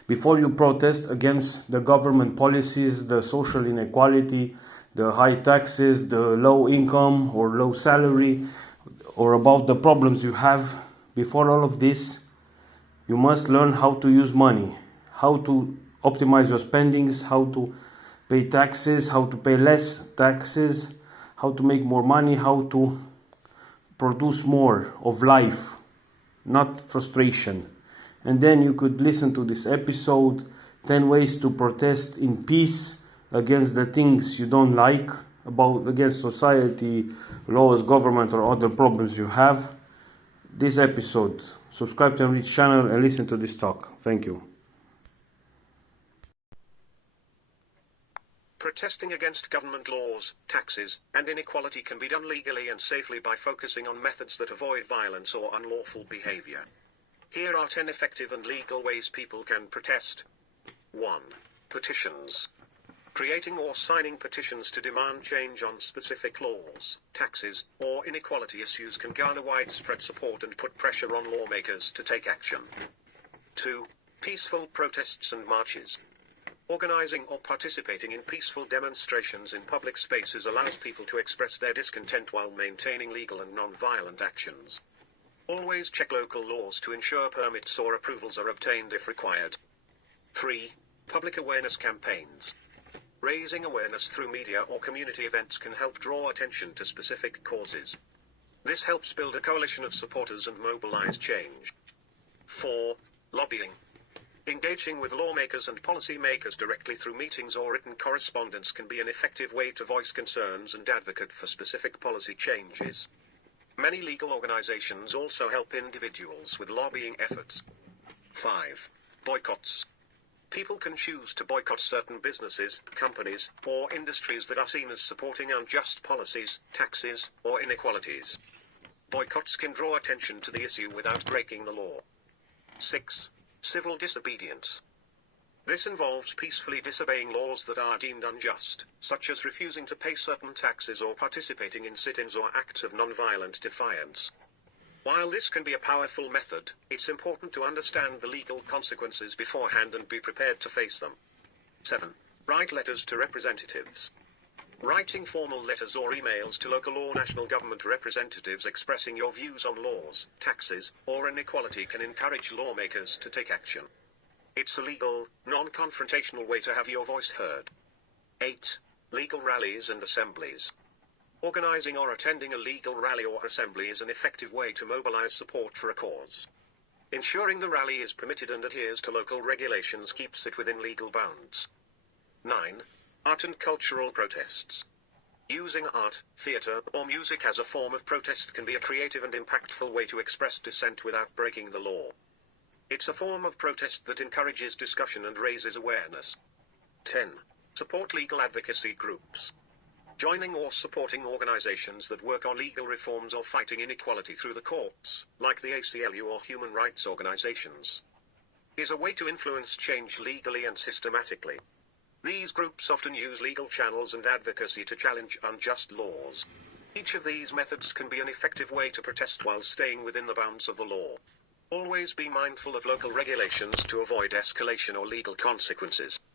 before you protest against the government policies, the social inequality, the high taxes, the low income or low salary, or about the problems you have, before all of this, you must learn how to use money, how to optimize your spendings, how to pay taxes, how to pay less taxes, how to make more money, how to produce more of life, not frustration. And then you could listen to this episode, 10 ways to protest in peace against the things you don't like, against society, laws, government, or other problems you have. This episode, subscribe to Enrich channel and listen to this talk. Thank you. Protesting against government laws, taxes, and inequality can be done legally and safely by focusing on methods that avoid violence or unlawful behavior. Here are 10 effective and legal ways people can protest. 1. Petitions. Creating or signing petitions to demand change on specific laws, taxes, or inequality issues can garner widespread support and put pressure on lawmakers to take action. 2. Peaceful protests and marches. Organizing or participating in peaceful demonstrations in public spaces allows people to express their discontent while maintaining legal and non-violent actions. Always check local laws to ensure permits or approvals are obtained if required. 3. Public awareness campaigns. Raising awareness through media or community events can help draw attention to specific causes. This helps build a coalition of supporters and mobilize change. 4. Lobbying. Engaging with lawmakers and policymakers directly through meetings or written correspondence can be an effective way to voice concerns and advocate for specific policy changes. Many legal organizations also help individuals with lobbying efforts. 5. Boycotts. People can choose to boycott certain businesses, companies, or industries that are seen as supporting unjust policies, taxes, or inequalities. Boycotts can draw attention to the issue without breaking the law. 6. Civil disobedience. This involves peacefully disobeying laws that are deemed unjust, such as refusing to pay certain taxes or participating in sit-ins or acts of non-violent defiance. While this can be a powerful method, it's important to understand the legal consequences beforehand and be prepared to face them. 7. Write letters to representatives. Writing formal letters or emails to local or national government representatives expressing your views on laws, taxes, or inequality can encourage lawmakers to take action. It's a legal, non-confrontational way to have your voice heard. 8. Legal rallies and assemblies. Organizing or attending a legal rally or assembly is an effective way to mobilize support for a cause. Ensuring the rally is permitted and adheres to local regulations keeps it within legal bounds. 9. Art and cultural protests. Using art, theater, or music as a form of protest can be a creative and impactful way to express dissent without breaking the law. It's a form of protest that encourages discussion and raises awareness. 10. Support legal advocacy groups. Joining or supporting organizations that work on legal reforms or fighting inequality through the courts, like the ACLU or human rights organizations, is a way to influence change legally and systematically. These groups often use legal channels and advocacy to challenge unjust laws. Each of these methods can be an effective way to protest while staying within the bounds of the law. Always be mindful of local regulations to avoid escalation or legal consequences.